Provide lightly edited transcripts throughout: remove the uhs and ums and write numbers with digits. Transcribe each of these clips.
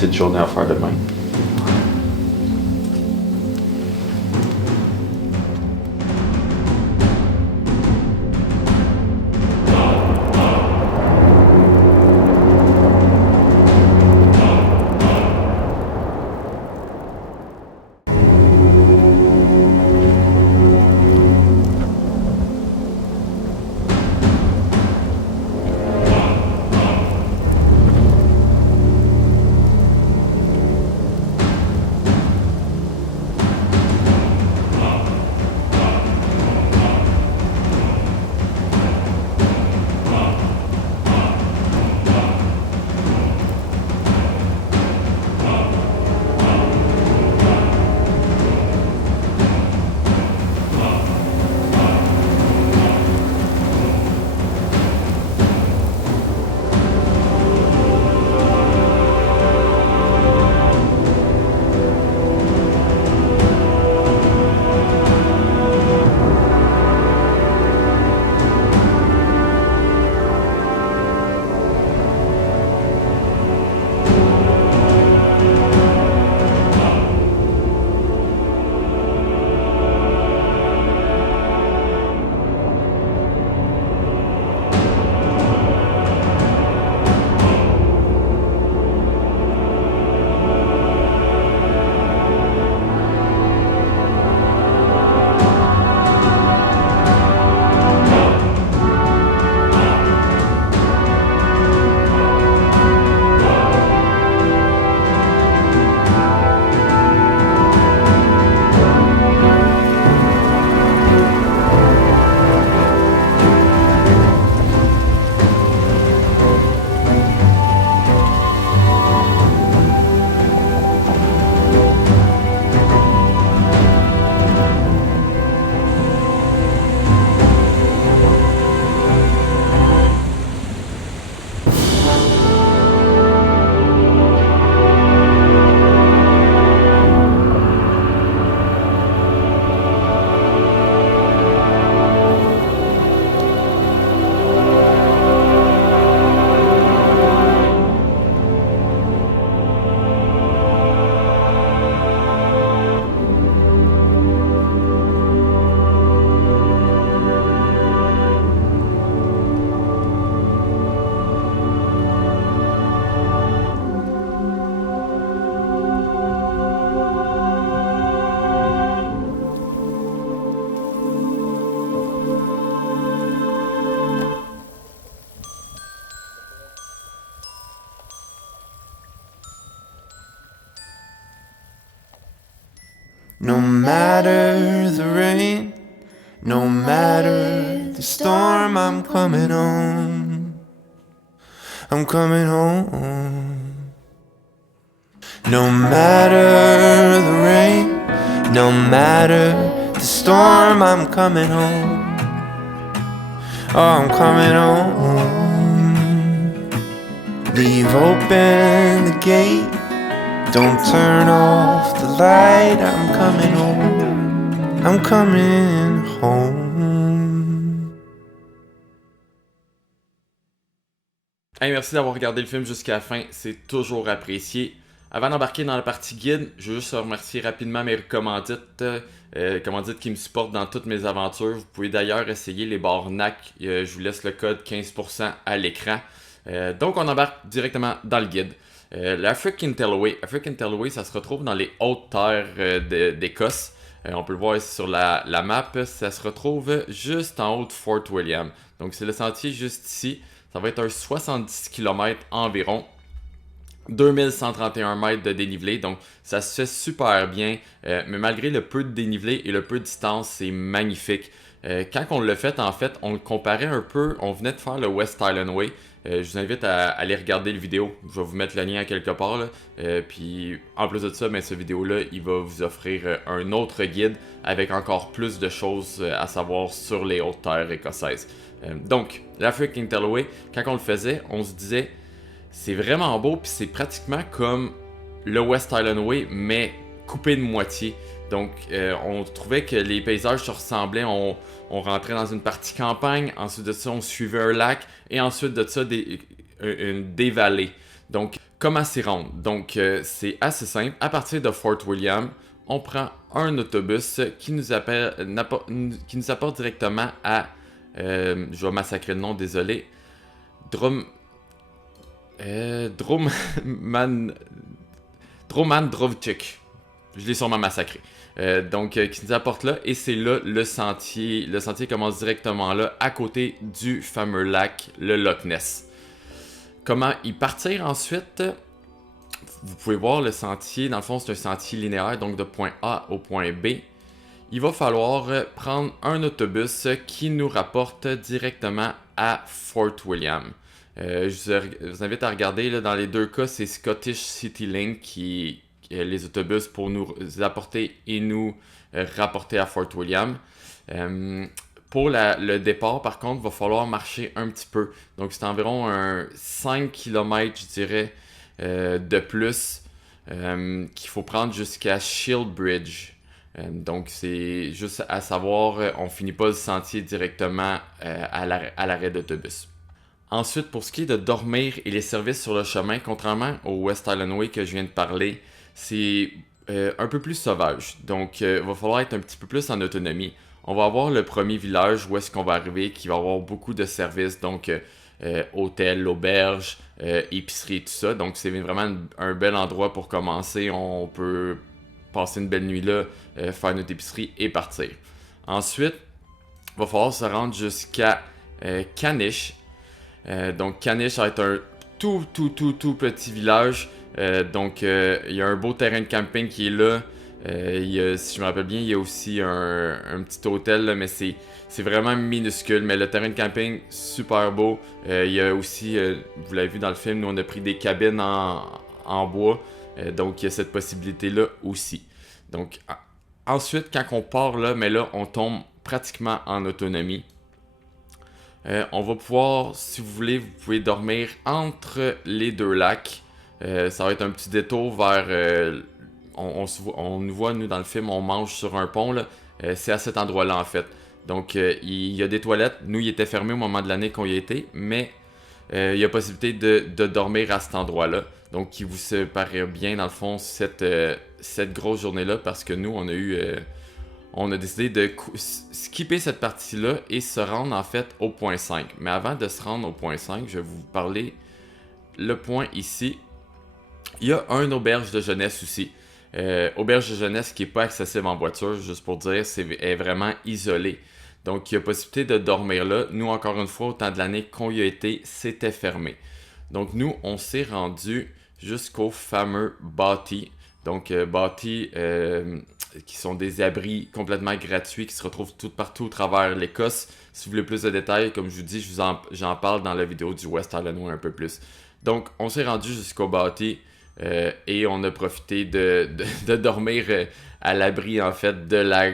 petite journée à faire demain. No matter the rain, no matter the storm, I'm coming home. I'm coming home. No matter the rain, no matter the storm, I'm coming home. Oh, I'm coming home. Leave open the gate. Don't turn off the light, I'm coming home. I'm coming home. Hey, merci d'avoir regardé le film jusqu'à la fin, c'est toujours apprécié. Avant d'embarquer dans la partie guide, je veux juste remercier rapidement mes commandites, commandites qui me supportent dans toutes mes aventures. Vous pouvez d'ailleurs essayer les bars NAC, je vous laisse le code 15% à l'écran. Donc on embarque directement dans le guide. L'African Tellaway. African Tellaway, ça se retrouve dans les hautes terres d'Écosse. On peut le voir ici sur la map. Ça se retrouve juste en haut de Fort William. Donc c'est le sentier juste ici. Ça va être un 70 km environ. 2131 mètres de dénivelé, donc ça se fait super bien, mais malgré le peu de dénivelé et le peu de distance, c'est magnifique. Quand on l'a fait, en fait, on le comparait un peu, on venait de faire le West Island Way. Je vous invite à aller regarder le vidéo, je vais vous mettre le lien à quelque part. Là. Puis en plus de ça, ben, ce vidéo-là, il va vous offrir un autre guide avec encore plus de choses à savoir sur les hautes terres écossaises. Donc, l'African Tellaway, quand on le faisait, on se disait, c'est vraiment beau, puis c'est pratiquement comme le West Island Way, mais coupé de moitié. Donc, on trouvait que les paysages se ressemblaient. On rentrait dans une partie campagne, ensuite de ça, on suivait un lac, et ensuite de ça, des vallées. Donc, Comment s'y rendre? Donc, c'est assez simple. À partir de Fort William, on prend un autobus qui nous apporte directement à... je vais massacrer le nom, désolé. Dromandrovchik. Je l'ai sûrement massacré. Qui nous apporte là, et c'est là le sentier. Le sentier commence directement là, à côté du fameux lac, le Loch Ness. Comment y partir ensuite? Vous pouvez voir le sentier, dans le fond c'est un sentier linéaire, donc de point A au point B. Il va falloir prendre un autobus qui nous rapporte directement à Fort William. Je vous invite à regarder, là, dans les deux cas, c'est Scottish City Link qui les autobus pour nous apporter et nous rapporter à Fort William. Pour le départ, par contre, il va falloir marcher un petit peu. Donc, c'est environ un 5 km, je dirais, de plus qu'il faut prendre jusqu'à Shield Bridge. Donc, c'est juste à savoir, on finit pas le sentier directement à l'arrêt d'autobus. Ensuite, pour ce qui est de dormir et les services sur le chemin, contrairement au West Island Way que je viens de parler, c'est un peu plus sauvage. Donc, il va falloir être un petit peu plus en autonomie. On va avoir le premier village où est-ce qu'on va arriver, qui va avoir beaucoup de services, donc hôtel, auberge, épicerie, tout ça. Donc, c'est vraiment un bel endroit pour commencer. On peut passer une belle nuit là, faire notre épicerie et partir. Ensuite, il va falloir se rendre jusqu'à Caniche. Donc, Caniche, ça va être un tout petit village. Il y a un beau terrain de camping qui est là. Si je me rappelle bien, il y a aussi un petit hôtel, là, mais c'est vraiment minuscule. Mais le terrain de camping, super beau. Il y a aussi, vous l'avez vu dans le film, nous on a pris des cabines en bois. Donc il y a cette possibilité-là aussi. Donc ensuite, quand on part là, mais là on tombe pratiquement en autonomie. On va pouvoir, si vous voulez, vous pouvez dormir entre les deux lacs. Ça va être un petit détour vers... on nous voit, nous, dans le film, on mange sur un pont, là. C'est à cet endroit-là, en fait. Donc, il y a des toilettes. Nous, il était fermé au moment de l'année qu'on y était, mais il y a possibilité de dormir à cet endroit-là. Donc, qui vous séparait bien, dans le fond, cette grosse journée-là, parce que nous, on a décidé de skipper cette partie-là et se rendre, en fait, au point 5. Mais avant de se rendre au point 5, je vais vous parler le point ici. Il y a une auberge de jeunesse aussi. Auberge de jeunesse qui n'est pas accessible en voiture, juste pour dire, est vraiment isolée. Donc, il y a possibilité de dormir là. Nous, encore une fois, au temps de l'année qu'on y a été, c'était fermé. Donc, nous, on s'est rendu jusqu'au fameux bâti. Donc, bâti, qui sont des abris complètement gratuits qui se retrouvent tout partout au travers l'Écosse. Si vous voulez plus de détails, comme je vous dis, j'en parle dans la vidéo du West Island Way un peu plus. Donc, on s'est rendu jusqu'au bâti. Et on a profité de dormir à l'abri, en fait, de la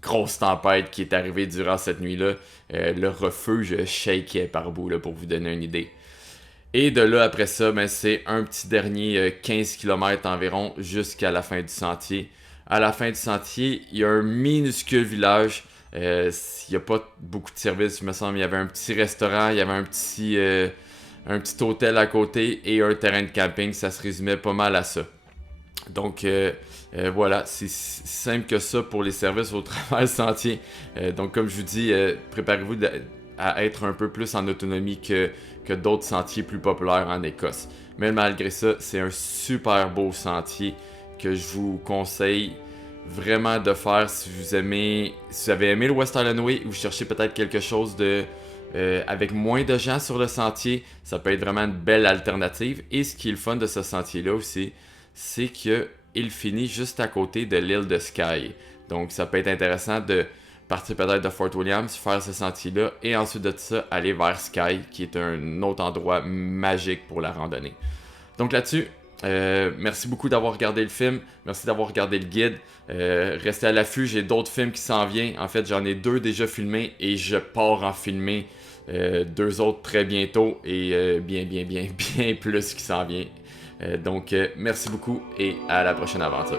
grosse tempête qui est arrivée durant cette nuit-là. Le refuge shakeait par bout, là, pour vous donner une idée. Et de là, après ça, c'est un petit dernier 15 km environ jusqu'à la fin du sentier. À la fin du sentier, il y a un minuscule village. Il n'y a pas beaucoup de services, il me semble. Il y avait un petit restaurant, il y avait un petit hôtel à côté et un terrain de camping. Ça se résumait pas mal à ça. Donc, voilà, c'est simple que ça pour les services au travers du sentier. Donc, comme je vous dis, préparez-vous à être un peu plus en autonomie que d'autres sentiers plus populaires en Écosse. Mais malgré ça, c'est un super beau sentier que je vous conseille vraiment de faire si vous avez aimé le West Island Way ou vous cherchez peut-être quelque chose avec moins de gens sur le sentier. Ça peut être vraiment une belle alternative. Et ce qui est le fun de ce sentier-là aussi, c'est qu'il finit juste à côté de l'île de Skye. Donc ça peut être intéressant de partir peut-être de Fort William, faire ce sentier-là, et ensuite de ça, aller vers Skye, qui est un autre endroit magique pour la randonnée. Donc là-dessus, merci beaucoup d'avoir regardé le film, merci d'avoir regardé le guide. Restez à l'affût, j'ai d'autres films qui s'en viennent. En fait, j'en ai 2 déjà filmés et je pars en filmer 2 autres très bientôt et bien plus qui s'en vient. Donc, merci beaucoup et à la prochaine aventure.